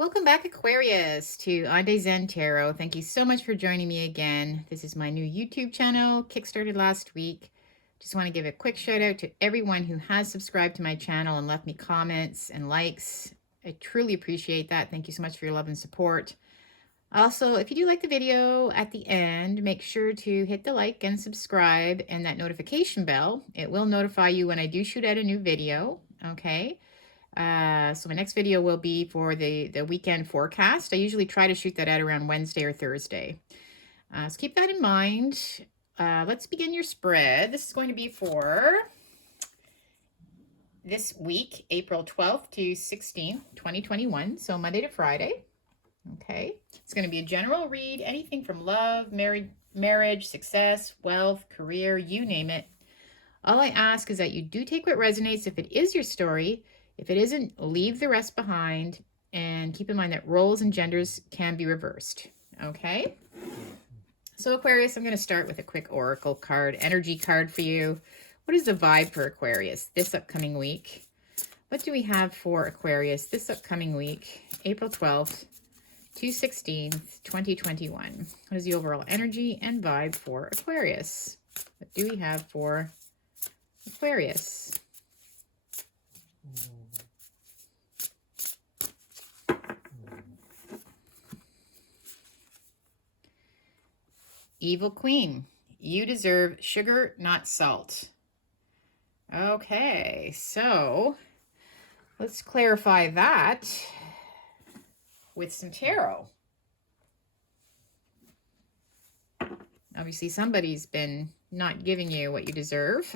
Welcome back, Aquarius, to On Day Zen Tarot. Thank you so much for joining me again. This is my new YouTube channel, kickstarted last week. Just want to give a quick shout out to everyone who has subscribed to my channel and left me comments and likes. I truly appreciate that. Thank you so much for your love and support. Also, if you do like the video at the end, make sure to hit the like and subscribe and that notification bell. It will notify you when I do shoot out a new video, okay? So my next video will be for the weekend forecast. I usually try to shoot that out around Wednesday or Thursday. So keep that in mind. Let's begin your spread. This is going to be for this week, April 12th to 16th, 2021. So Monday to Friday. Okay. It's going to be a general read, anything from love, marriage, success, wealth, career, you name it. All I ask is that you do take what resonates if it is your story. If it isn't, leave the rest behind, and keep in mind that roles and genders can be reversed, okay? So Aquarius, I'm going to start with a quick oracle card, energy card for you. What is the vibe for Aquarius this upcoming week? What do we have for Aquarius this upcoming week, April 12th to 16th, 2021? What is the overall energy and vibe for Aquarius? What do we have for Aquarius? Evil Queen, you deserve sugar, not salt. Okay, so let's clarify that with some tarot. Obviously, somebody's been not giving you what you deserve.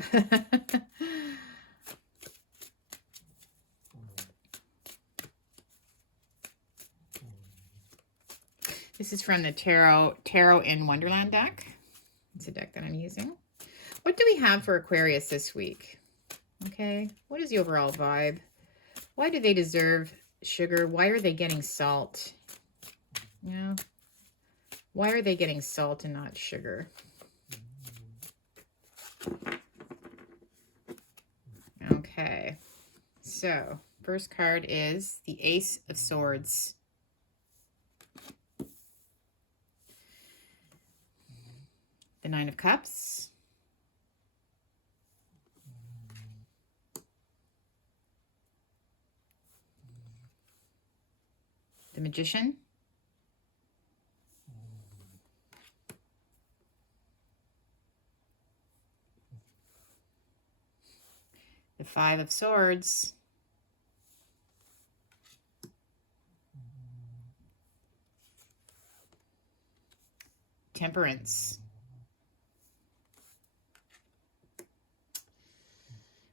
This is from the Tarot in Wonderland deck. It's a deck that I'm using. What do we have for Aquarius this week? Okay, what is the overall vibe? Why do they deserve sugar? Why are they getting salt? Yeah. Why are they getting salt and not sugar? Okay, so first card is the Ace of Swords. The Nine of Cups. The Magician. The Five of Swords. Temperance.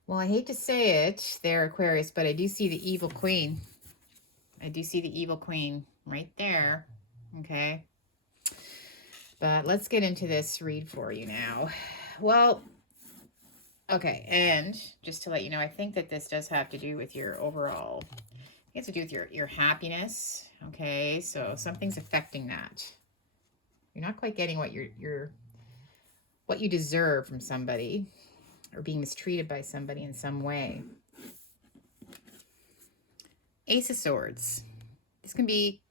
Well, I hate to say it there, Aquarius, but I do see the Evil Queen. I do see the Evil Queen right there. Okay. But let's get into this read for you now. Well, okay. And just to let you know, I think that this does have to do with your overall, it has to do with your happiness. Okay. So something's affecting that. You're not quite getting what what you deserve from somebody, or being mistreated by somebody in some way. Ace of Swords. This can be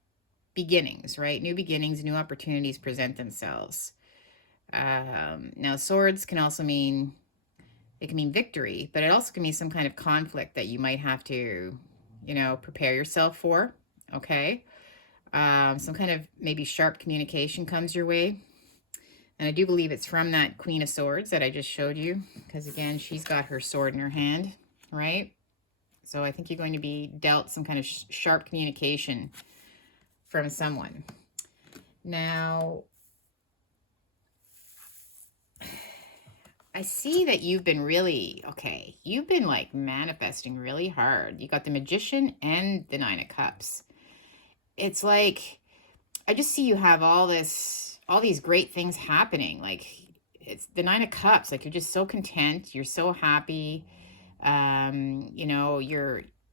beginnings, right? New beginnings, new opportunities present themselves. Now, swords can also mean, it can mean victory, but it also can mean some kind of conflict that you might have to, prepare yourself for, okay? Some kind of maybe sharp communication comes your way. And I do believe it's from that Queen of Swords that I just showed you, because again, she's got her sword in her hand, right? So I think you're going to be dealt some kind of sharp communication from someone. Now, I see that you've been you've been like manifesting really hard. You got the Magician and the Nine of Cups. It's like, I just see you have all these great things happening. Like, it's the Nine of Cups. Like, you're just so content. You're so happy.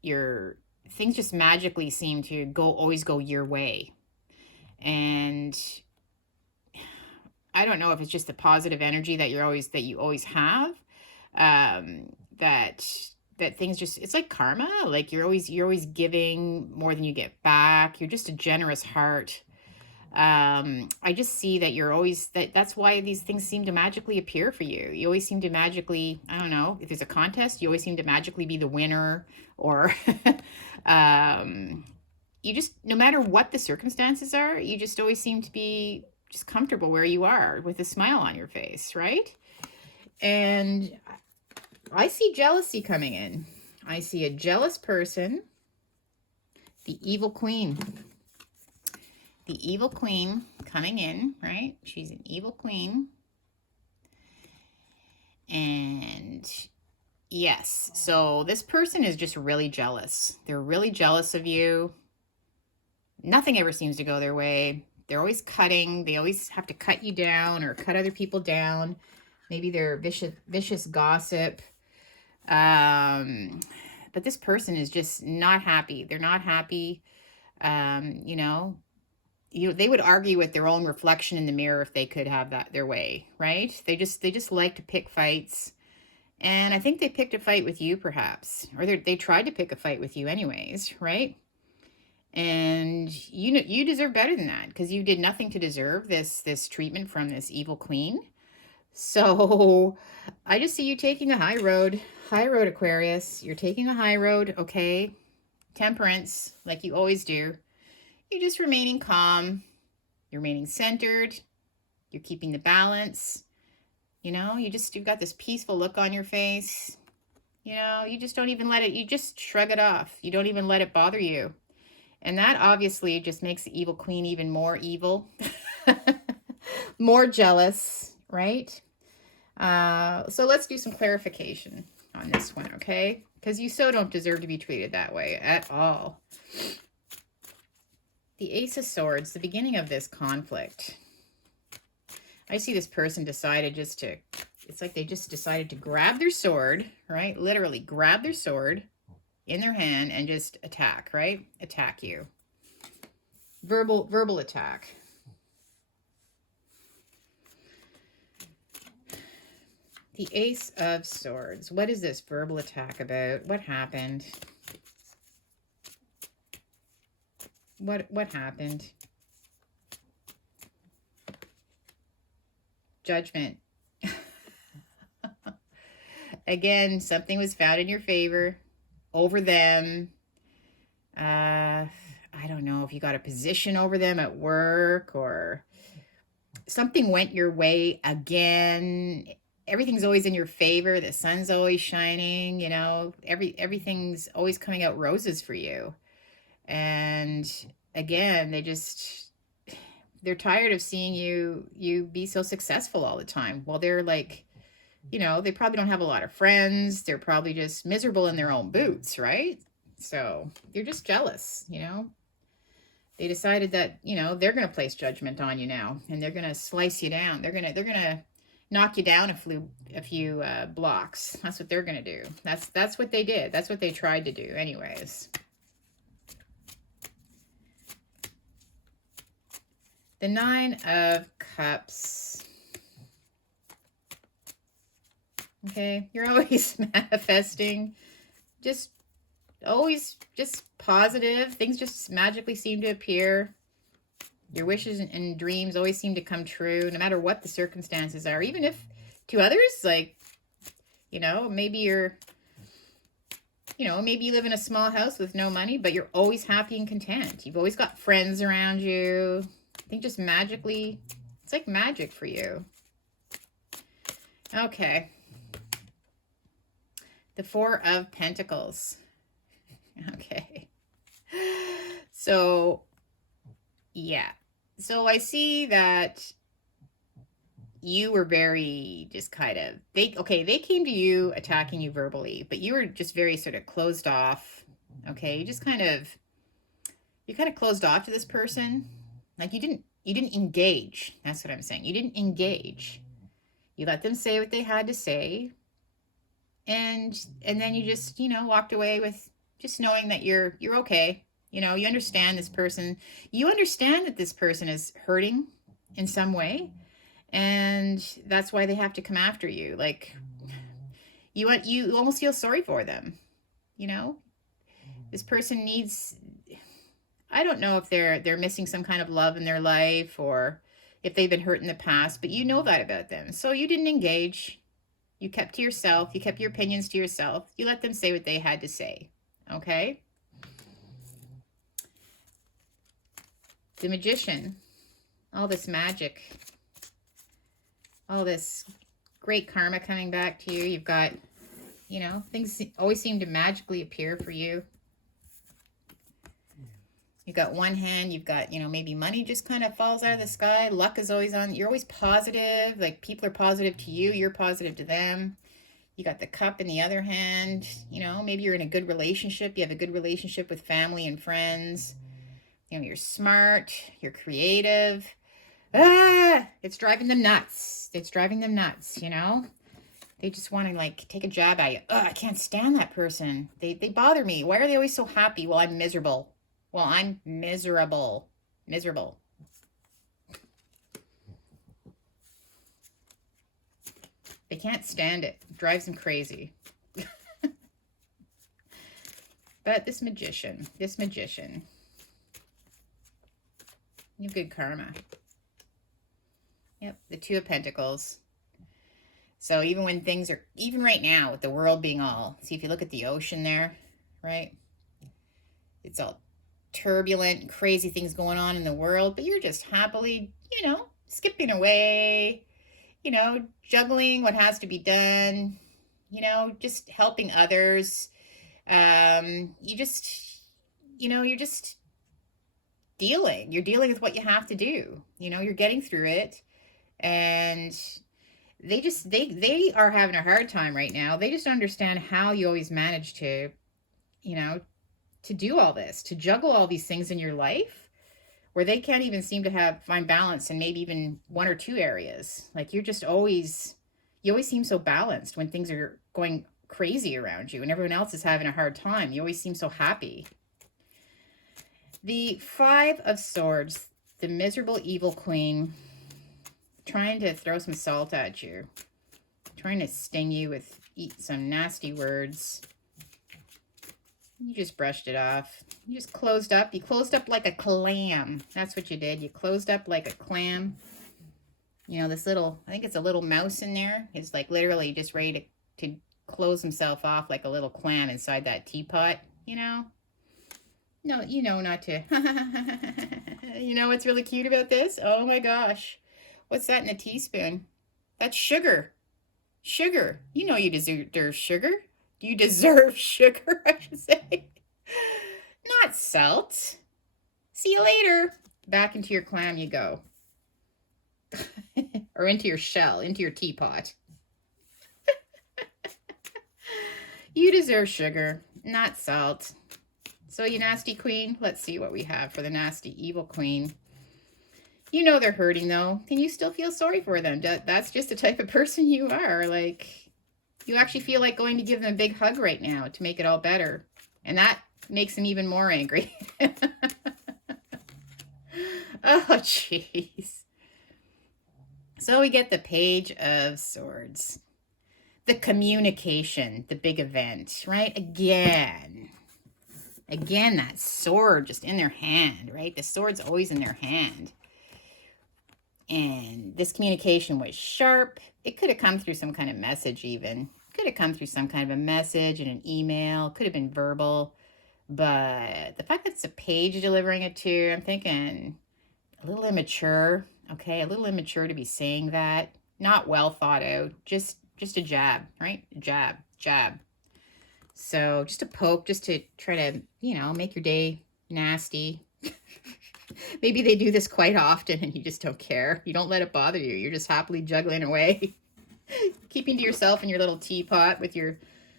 Your things just magically seem to always go your way. And I don't know if it's just the positive energy that you always have, that that things just, it's like karma. Like you're always giving more than you get back. You're just a generous heart. I just see that you're always, that's why these things seem to magically appear for you. You always seem to magically, I don't know, if there's a contest, you always seem to magically be the winner, or you just, no matter what the circumstances are, you just always seem to be just comfortable where you are with a smile on your face, right? And I see jealousy coming in. I see a jealous person, the evil queen. The evil queen coming in, right? She's an evil queen. And yes, so this person is just really jealous. They're really jealous of you. Nothing ever seems to go their way. They're always cutting. They always have to cut you down or cut other people down. Maybe they're vicious gossip. But this person is just not happy. They're not happy. You know, they would argue with their own reflection in the mirror if they could have that their way, right? They just like to pick fights. And I think they picked a fight with you, perhaps, or they tried to pick a fight with you anyways, right? And you deserve better than that, because you did nothing to deserve this treatment from this evil queen. So I just see you taking a high road, Aquarius. You're taking a high road, okay? Temperance, like you always do. You're just remaining calm. You're remaining centered. You're keeping the balance. You know, you've got this peaceful look on your face. You know, you just don't even let it, you just shrug it off. You don't even let it bother you. And that obviously just makes the evil queen even more evil, more jealous, right? So let's do some clarification on this one, okay? Because you so don't deserve to be treated that way at all. The Ace of Swords, the beginning of this conflict. I see this person decided just to, it's like they just decided to grab their sword, right? Literally grab their sword in their hand and just attack, right? Attack you. Verbal attack. The Ace of Swords. What is this verbal attack about? What happened? What happened? Judgment. Again, something was found in your favor over them. I don't know if you got a position over them at work, or something went your way again. Everything's always in your favor. The sun's always shining, you know, everything's always coming out roses for you. And again, they're tired of seeing you be so successful all the time. Well, they're like, you know, they probably don't have a lot of friends. They're probably just miserable in their own boots, right? So they're just jealous, you know. They decided that, you know, they're going to place judgment on you now, and they're going to slice you down. They're going to knock you down a few blocks. That's what they're going to do. That's what they did. That's what they tried to do anyways. The Nine of Cups. Okay, you're always manifesting. Just always just positive. Things just magically seem to appear. Your wishes and dreams always seem to come true, no matter what the circumstances are. Even if to others, like, you know, maybe you live in a small house with no money, but you're always happy and content. You've always got friends around you. I think just magically, it's like magic for you. Okay. The Four of Pentacles. Okay. So, yeah. So I see that you were very just kind of, they came to you attacking you verbally, but you were just very sort of closed off. Okay. You kind of closed off to this person. Like you didn't engage. That's what I'm saying. You didn't engage. You let them say what they had to say. And then you just, you know, walked away with just knowing that you're okay. You know, you understand this person. You understand that this person is hurting in some way. And that's why they have to come after you. Like, you almost feel sorry for them. you know? This person needs, I don't know if they're missing some kind of love in their life or if they've been hurt in the past, but you know that about them. So you didn't engage. You kept to yourself. You kept your opinions to yourself. You let them say what they had to say. Okay? The Magician. All this magic. All this great karma coming back to you. You've got, you know, things always seem to magically appear for you. You've got one hand, you've got, you know, maybe money just kind of falls out of the sky. Luck is always on. You're always positive. Like, people are positive to you. You're positive to them. You got the Cup in the other hand. You know, maybe you're in a good relationship. You have a good relationship with family and friends. You know, you're smart. You're creative. It's driving them nuts. It's driving them nuts, you know? They just want to, like, take a jab at you. I can't stand that person. They bother me. Why are they always so happy? Well, I'm miserable. Well, I'm miserable. Miserable. They can't stand it. It drives them crazy. But this magician, you have good karma. Yep, the Two of Pentacles. So even when things are, even right now with the world being all, see if you look at the ocean there, right? It's all turbulent, crazy things going on in the world, but you're just happily, you know, skipping away, you know, juggling what has to be done, you know, just helping others. You just, you know, you're just dealing. You're dealing with what you have to do. You know, you're getting through it. And they just, they are having a hard time right now. They just don't understand how you always manage to, you know, to do all this, to juggle all these things in your life where they can't even seem to find balance in maybe even one or two areas. Like, you're just always, you always seem so balanced when things are going crazy around you and everyone else is having a hard time. You always seem so happy. The Five of Swords, the miserable evil queen, trying to throw some salt at you, trying to sting you with some nasty words. You just brushed it off. You just closed up. You closed up like a clam. That's what you did. You closed up like a clam. You know, this little, I think it's a little mouse in there. It's like literally just ready to close himself off like a little clam inside that teapot, you know? No, you know not to. You know what's really cute about this? Oh my gosh. What's that in a teaspoon? That's sugar. Sugar. You know you deserve sugar. You deserve sugar, I should say. Not salt. See you later. Back into your clam you go. Or into your shell, into your teapot. You deserve sugar, not salt. So, you nasty queen, let's see what we have for the nasty evil queen. You know they're hurting, though. Can you still feel sorry for them? That's just the type of person you are. Like, you actually feel like going to give them a big hug right now to make it all better. And that makes them even more angry. Oh, jeez. So we get the Page of Swords. The communication, the big event, right? Again, that sword just in their hand, right? The sword's always in their hand. And this communication was sharp. It could have come through some kind of message even. Could have come through some kind of a message in an email. Could have been verbal. But the fact that it's a page delivering it to, I'm thinking a little immature. Okay, a little immature to be saying that. Not well thought out. Just a jab, right? Jab, jab. So just a poke, just to try to, you know, make your day nasty. Maybe they do this quite often and you just don't care. You don't let it bother you. You're just happily juggling away. Keeping to yourself in your little teapot with your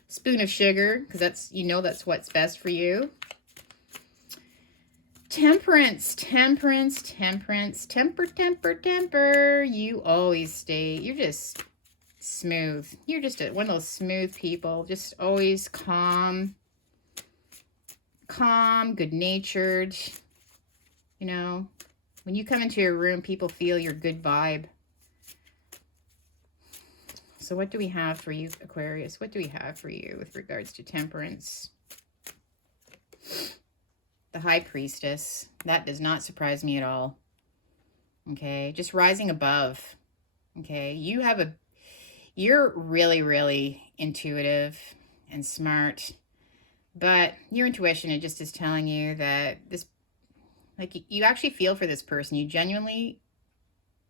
spoon of sugar, because that's, you know, that's what's best for you. Temperance, temperance, temperance, temper, temper, temper. You always stay, you're just smooth. You're just one of those smooth people, just always calm, good-natured. You know, when you come into your room, people feel your good vibe. So what do we have for you, Aquarius? What do we have for you with regards to temperance? The High Priestess. That does not surprise me at all. Okay, just rising above. Okay, you're really, really intuitive and smart, but your intuition, it just is telling you that this, like, you actually feel for this person. You genuinely,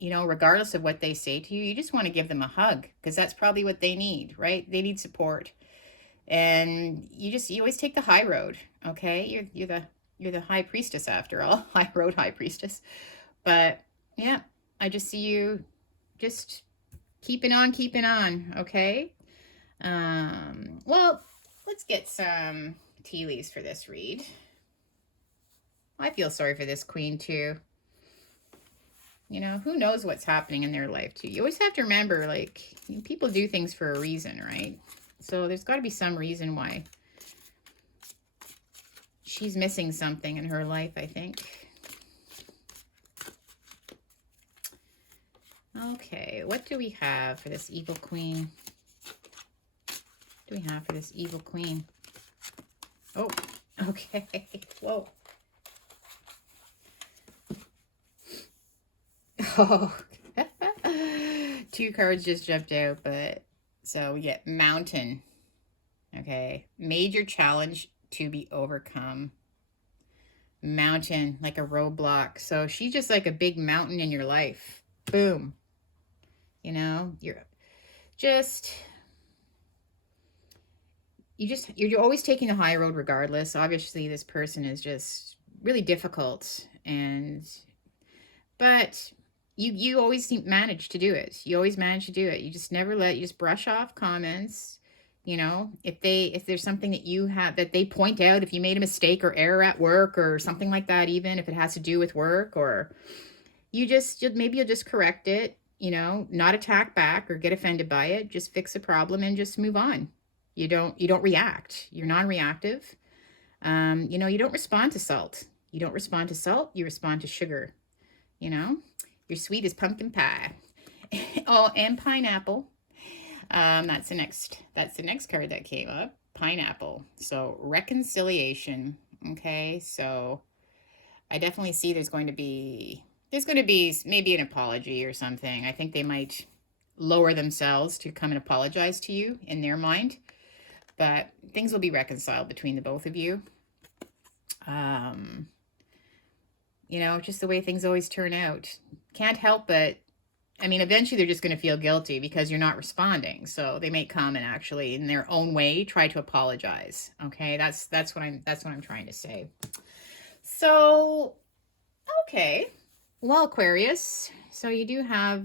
regardless of what they say to you, you just want to give them a hug because that's probably what they need, right? They need support. And you always take the high road, okay? You're the high priestess after all, high road high priestess. But yeah, I just see you just keeping on, okay? Well, let's get some tea leaves for this read. I feel sorry for this queen too. Who knows what's happening in their life too. You always have to remember, like, people do things for a reason, right? So there's got to be some reason why she's missing something in her life, I think. Okay, what do we have for this evil queen? What do we have for this evil queen? Oh, okay. Whoa. Oh, 2 cards just jumped out, but so we get mountain. Okay, major challenge to be overcome. Mountain, like a roadblock. So she's just like a big mountain in your life. Boom. You're always taking the high road regardless. Obviously, this person is just really difficult, but you always manage to do it. You always manage to do it. You just never you just brush off comments. If there's something that you have that they point out, if you made a mistake or error at work or something like that, even if it has to do with work, or maybe you'll just correct it, not attack back or get offended by it. Just fix the problem and just move on. You don't react. You're non-reactive. You don't respond to salt. You don't respond to salt. You respond to sugar. You're sweet as pumpkin pie. Oh, and pineapple. That's the next card that came up. Pineapple. So reconciliation. Okay, so I definitely see there's going to be maybe an apology or something. I think they might lower themselves to come and apologize to you in their mind, but things will be reconciled between the both of you. Just the way things always turn out. Can't help but, eventually they're just going to feel guilty because you're not responding. So they may come and actually, in their own way, try to apologize. Okay, that's what I'm trying to say. So, okay. Well, Aquarius, so you do have,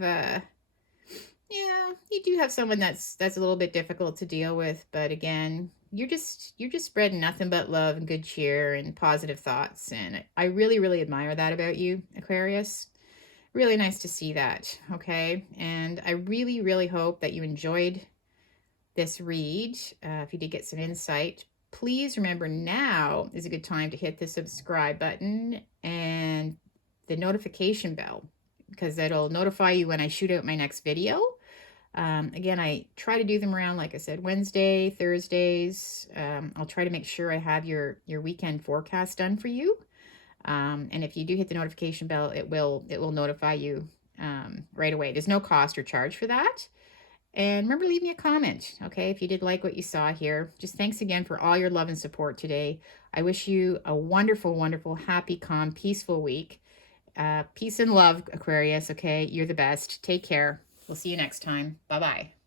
you do have someone that's a little bit difficult to deal with, but again, you're just spreading nothing but love and good cheer and positive thoughts, and I really, really admire that about you, Aquarius. Really nice to see that, okay? And I really, really hope that you enjoyed this read. If you did get some insight, please remember now is a good time to hit the subscribe button and the notification bell, because that'll notify you when I shoot out my next video. Again, I try to do them around, like I said, Wednesday, Thursdays. I'll try to make sure I have your weekend forecast done for you. And if you do hit the notification bell, it will notify you right away. There's no cost or charge for that. And remember, leave me a comment, okay, if you did like what you saw here. Just thanks again for all your love and support today. I wish you a wonderful, wonderful, happy, calm, peaceful week. Peace and love, Aquarius, okay? You're the best. Take care. We'll see you next time. Bye-bye.